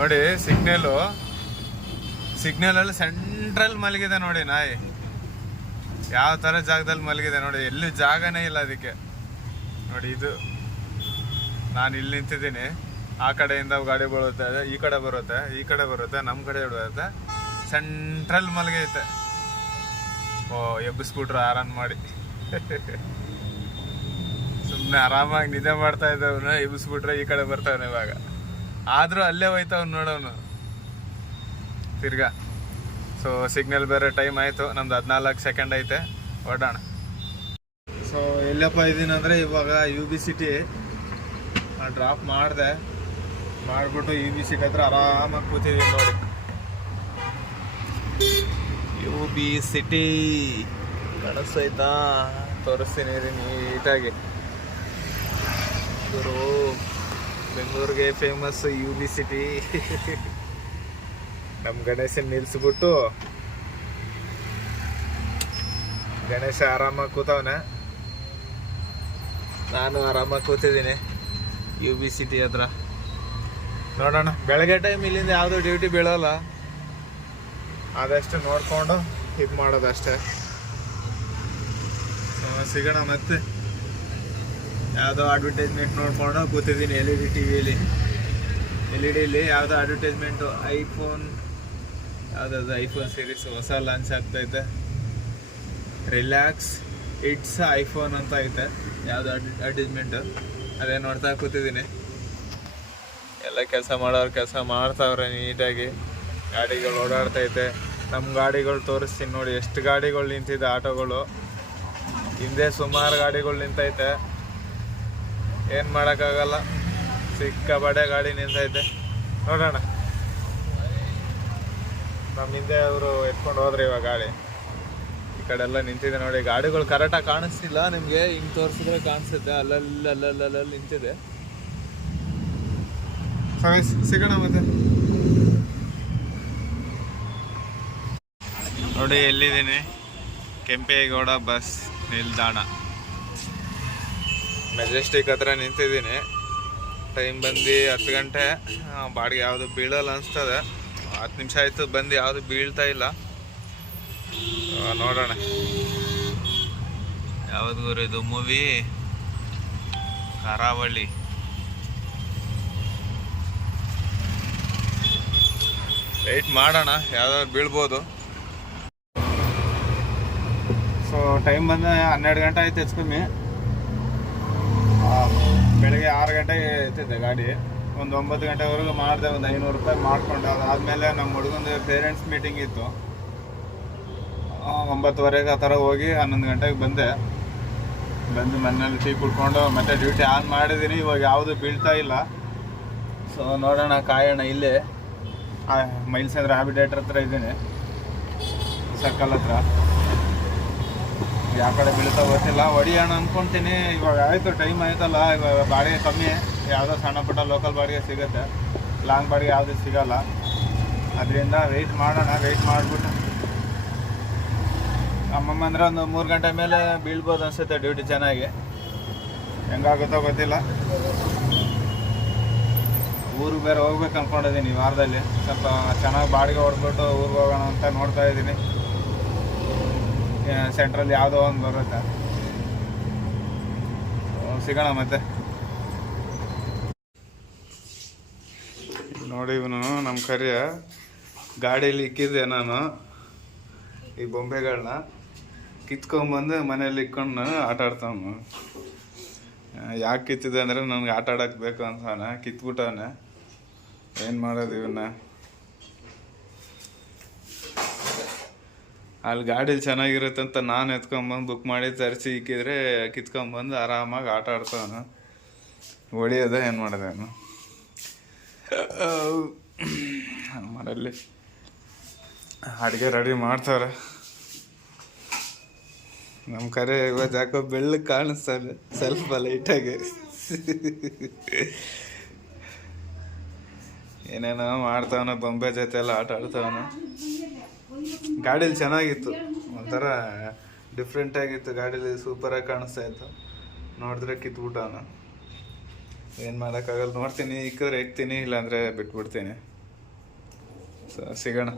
ನೋಡಿ ಸಿಗ್ನಲ್ ಅಲ್ಲಿ ಸೆಂಟ್ರಲ್ ಮಲಗಿದೆ ನೋಡಿ ನಾಯಿ. ಯಾವ ತರ ಜಾಗದಲ್ಲಿ ಮಲಗಿದೆ ನೋಡಿ, ಎಲ್ಲಿ ಜಾಗನೇ ಇಲ್ಲ ಅದಕ್ಕೆ. ನೋಡಿ ಇದು ನಾನು ಇಲ್ಲಿ ನಿಂತಿದ್ದೀನಿ, ಆ ಕಡೆಯಿಂದ ಗಾಡಿ ಬರುತ್ತೆ, ಈ ಕಡೆ ಬರುತ್ತೆ, ನಮ್ಮ ಕಡೆ ಬರುತ್ತೆ, ಸೆಂಟ್ರಲ್ ಮಲಗೈತೆ. ಎಬ್ಬಿಸ್ಬಿಟ್ರು ಆರಾಮ್ ಮಾಡಿ. ಸುಮ್ಮನೆ ಆರಾಮಾಗಿ ನಿದ್ದೆ ಮಾಡ್ತಾ ಇದ್ದವನು ಎಬ್ಬಿಸ್ಬಿಟ್ರೆ ಈ ಕಡೆ ಬರ್ತಾವನು. ಇವಾಗ ಆದ್ರೂ ಅಲ್ಲೇ ಹೋಯ್ತವ್ನು ನೋಡೋನು ತಿರ್ಗಾ. ಸೊ ಸಿಗ್ನಲ್ ಬೇರೆ ಟೈಮ್ ಆಯಿತು, ನಮ್ದು 14 ಸೆಕೆಂಡ್ ಐತೆ, ಹೊರಡೋಣ. ಸೊ ಎಲ್ಲಪ್ಪ ಇದ್ದೀನಿ ಅಂದರೆ ಇವಾಗ UB ಸಿಟಿ ಡ್ರಾಪ್ ಮಾಡಿಬಿಟ್ಟು UB ಸಿಟಿ ಹತ್ರ ಆರಾಮಾಗಿ ಕೂತಿದ್ದೀನಿ ನೋಡಿ. UB ಸಿಟಿ ಕಾಣಿಸ್ತೈತಾ? ತೋರಿಸ್ತೀನಿ ನೀಟಾಗಿ. ಗುರು ಬೆಂಗಳೂರಿಗೆ ಫೇಮಸ್ UB ಸಿಟಿ. ನಮ್ಮ ಗಣೇಶನ್ ನಿಲ್ಲಿಸ್ಬಿಟ್ಟು ಗಣೇಶ ಆರಾಮಾಗಿ ಕೂತವನೆ, ನಾನು ಆರಾಮಾಗಿ ಕೂತಿದ್ದೀನಿ UB ಸಿಟಿ ಹತ್ರ. ನೋಡೋಣ, ಬೆಳಗ್ಗೆ ಟೈಮ್ ಇಲ್ಲಿಂದ ಯಾವುದೋ ಡ್ಯೂಟಿ ಬೀಳೋಲ್ಲ, ಆದಷ್ಟು ನೋಡಿಕೊಂಡು ಇದು ಮಾಡೋದಷ್ಟೇ. ಸಿಗೋಣ ಮತ್ತೆ. ಯಾವುದೋ ಅಡ್ವರ್ಟೈಸ್ಮೆಂಟ್ ನೋಡ್ಕೊಂಡು ಕೂತಿದ್ದೀನಿ LED TVಯಲ್ಲಿ. LEDಲಿ ಯಾವುದೋ ಅಡ್ವರ್ಟೈಸ್ಮೆಂಟು, ಐಫೋನ್ ಸೀರೀಸ್ ಹೊಸ ಲಾಂಚ್ ಆಗ್ತೈತೆ, ರಿಲ್ಯಾಕ್ಸ್ ಇಟ್ಸ್ ಐಫೋನ್ ಅಂತ ಐತೆ ಯಾವುದೋ ಅಡ್ವರ್ಟೈಸ್ಮೆಂಟು, ಅದೇ ನೋಡ್ತಾ ಕೂತಿದ್ದೀನಿ. ಎಲ್ಲ ಕೆಲಸ ಮಾಡೋರು ಕೆಲಸ ಮಾಡ್ತಾವ್ರೆ ನೀಟಾಗಿ. ಗಾಡಿಗಳು ಓಡಾಡ್ತೈತೆ. ನಮ್ಮ ಗಾಡಿಗಳು ತೋರಿಸ್ತೀನಿ ನೋಡಿ, ಎಷ್ಟು ಗಾಡಿಗಳು ನಿಂತಿದೆ, ಆಟೋಗಳು. ಹಿಂದೆ ಸುಮಾರು ಗಾಡಿಗಳು ನಿಂತೈತೆ, ಏನು ಮಾಡೋಕ್ಕಾಗಲ್ಲ, ಸಿಕ್ಕಾಪಟ್ಟೆ ಗಾಡಿ ನಿಂತೈತೆ. ನೋಡೋಣ, ನಮ್ಮ ಹಿಂದೆ ಅವರು ಎತ್ಕೊಂಡು ಹೋದ್ರೆ ಇವಾಗ ಗಾಡಿ. ಈ ಕಡೆ ಎಲ್ಲ ನಿಂತಿದೆ ನೋಡಿ, ಗಾಡಿಗಳು ಕರೆಕ್ಟಾಗಿ ಕಾಣಿಸ್ತಿಲ್ಲ ನಿಮಗೆ, ಹಿಂಗೆ ತೋರಿಸಿದ್ರೆ ಕಾಣಿಸುತ್ತೆ. ಅಲ್ಲಲ್ಲಿ ನಿಂತಿದೆ. ಸಿಗೋಣ ಮತ್ತೆ. ನೋಡಿ ಎಲ್ಲಿದ್ದೀನಿ, ಕೆಂಪೇಗೌಡ ಬಸ್ ನಿಲ್ದಾಣ, ಮೆಜೆಸ್ಟಿಕ್ ಹತ್ರ ನಿಂತಿದ್ದೀನಿ. ಟೈಮ್ ಬಂದು 10 ಗಂಟೆ. ಬಾಡಿಗೆ ಯಾವುದು ಬೀಳಲ್ಲ ಅನಿಸ್ತದೆ. 10 ನಿಮಿಷ ಆಯಿತು ಬಂದು, ಯಾವುದು ಬೀಳ್ತಾ ಇಲ್ಲ. ನೋಡೋಣ ಯಾವ್ದು ಗುರು ಇದು ಮೂವಿ, ಕರಾವಳಿ. ವೆಯ್ಟ್ ಮಾಡೋಣ, ಯಾವ್ದಾದ್ರು ಬೀಳ್ಬೋದು. ಸೊ ಟೈಮ್ ಬಂದು 12 ಗಂಟೆ ಆಯ್ತು ಹೆಚ್ಚು ಕಮ್ಮಿ. ಬೆಳಗ್ಗೆ 6 ಗಂಟೆಗೆ ಎತ್ತಿದ್ದೆ ಗಾಡಿ. ಒಂದು 9 ಗಂಟೆವರೆಗೂ ಮಾಡಿದೆ, ಒಂದು 500 ರೂಪಾಯಿ ಮಾಡಿಕೊಂಡೆ. ಅದಾದಮೇಲೆ ನಮ್ಮ ಹುಡುಗಂದು ಪೇರೆಂಟ್ಸ್ ಮೀಟಿಂಗ್ ಇತ್ತು. 9:30ಗೆ ಆ ಥರ ಹೋಗಿ 11 ಗಂಟೆಗೆ ಬಂದು ಮನೇಲಿ ಟೀ ಕುಡ್ಕೊಂಡು ಮತ್ತೆ ಡ್ಯೂಟಿ ಆನ್ ಮಾಡಿದ್ದೀನಿ. ಇವಾಗ ಯಾವುದು ಬೀಳ್ತಾ ಇಲ್ಲ. ಸೊ ನೋಡೋಣ, ಕಾಯೋಣ. ಇಲ್ಲೇ ಮೈಲ್ಸ್ ಅಂದ್ರೆ ಹ್ಯಾಬಿಟೇಟರ್ ಹತ್ರ ಇದ್ದೀನಿ, ಸರ್ಕಲ್ ಹತ್ರ. ಯಾವ ಕಡೆ ಬೀಳ್ತಾ ಗೊತ್ತಿಲ್ಲ, ಹೊಡಿಯೋಣ ಅಂದ್ಕೊತೀನಿ. ಇವಾಗ ಆಯಿತು, ಟೈಮ್ ಆಯ್ತಲ್ಲ, ಇವಾಗ ಬಾಡಿಗೆ ಕಮ್ಮಿ. ಯಾವುದೋ ಸಣ್ಣ ಪುಟ್ಟ ಲೋಕಲ್ ಬಾಡಿಗೆ ಸಿಗುತ್ತೆ, ಲಾಂಗ್ ಬಾಡಿಗೆ ಯಾವುದೂ ಸಿಗೋಲ್ಲ. ಅದರಿಂದ ವೆಯ್ಟ್ ಮಾಡೋಣ. ವೆಯ್ಟ್ ಮಾಡಿಬಿಟ್ಟು ಅಮ್ಮಮ್ಮ ಅಂದರೆ ಒಂದು 3 ಗಂಟೆ ಮೇಲೆ ಬೀಳ್ಬೋದು ಅನಿಸುತ್ತೆ ಡ್ಯೂಟಿ. ಚೆನ್ನಾಗಿ ಹೆಂಗಾಗುತ್ತೋ ಗೊತ್ತಿಲ್ಲ. ಊರಿಗೆ ಬೇರೆ ಹೋಗ್ಬೇಕು ಅಂದ್ಕೊಂಡಿದ್ದೀನಿ ಈ ವಾರದಲ್ಲಿ. ಸ್ವಲ್ಪ ಚೆನ್ನಾಗಿ ಬಾಡಿಗೆ ಹೊಡೆದ್ಬಿಟ್ಟು ಊರಿಗೆ ಹೋಗೋಣ ಅಂತ ನೋಡ್ತಾ ಇದ್ದೀನಿ. ಸೆಂಟ್ರಲ್ಲಿ ಯಾವುದೋ ಒಂದು ಬರುತ್ತೆ. ಸಿಗೋಣ ಮತ್ತೆ. ನೋಡಿ, ಇವನು ನಮ್ಮ ಕರಿಯ ಗಾಡೀಲಿ ಇಕ್ಕಿದ್ದೆ ನಾನು. ಈ ಬೊಂಬೆಗಳನ್ನ ಕಿತ್ಕೊಂಬಂದು ಮನೇಲಿ ಇಕ್ಕೊಂಡು ಆಟ ಆಡ್ತಾವನು. ಯಾಕೆ ಕಿತ್ತಿದೆ ಅಂದರೆ ನನಗೆ ಆಟ ಆಡೋಕ್ಕೆ ಬೇಕು ಅಂತಾನೆ ಕಿತ್ಬಿಟ್ಟವನೆ. ಏನು ಮಾಡೋದು ಇವನ್ನ? ಅಲ್ಲಿ ಗಾಡೀಲಿ ಚೆನ್ನಾಗಿರುತ್ತೆ ಅಂತ ನಾನು ಎತ್ಕೊಂಬಂದು ಬುಕ್ ಮಾಡಿ ತರಿಸಿ ಇಕ್ಕಿದ್ರೆ ಕಿತ್ಕೊಂಬಂದು ಆರಾಮಾಗಿ ಆಟ ಆಡ್ತಾವನು. ಹೊಡಿಯೋದ ಏನು ಮಾಡೋದೇನು? ಮನೆಯಲ್ಲಿ ಅಡುಗೆ ರೆಡಿ ಮಾಡ್ತಾರೆ. ನಮ್ಮ ಕರೆ ಇವತ್ತು ಯಾಕೋ ಬೆಳ್ಳಗೆ ಕಾಣಿಸ್ತಾರೆ, ಸ್ವಲ್ಪ ಲೈಟಾಗಿ. ಏನೇನೋ ಮಾಡ್ತಾವನ, ಬೊಂಬೆ ಜೊತೆ ಎಲ್ಲ ಆಟ ಆಡ್ತಾವನ. ಗಾಡೀಲಿ ಚೆನ್ನಾಗಿತ್ತು, ಒಂಥರ ಡಿಫ್ರೆಂಟಾಗಿತ್ತು. ಗಾಡೀಲಿ ಸೂಪರಾಗಿ ಕಾಣಿಸ್ತಾ ಇತ್ತು. ನೋಡಿದ್ರೆ ಕಿತ್ಬಿಟ್ಟವನು. ಏನು ಮಾಡೋಕ್ಕಾಗಲ್ಲ. ನೋಡ್ತೀನಿ, ಇಕ್ಕಿದ್ರೆ ಇಕ್ತೀನಿ, ಇಲ್ಲಾಂದರೆ ಬಿಟ್ಬಿಡ್ತೀನಿ. ಸೊ ಸಿಗೋಣ.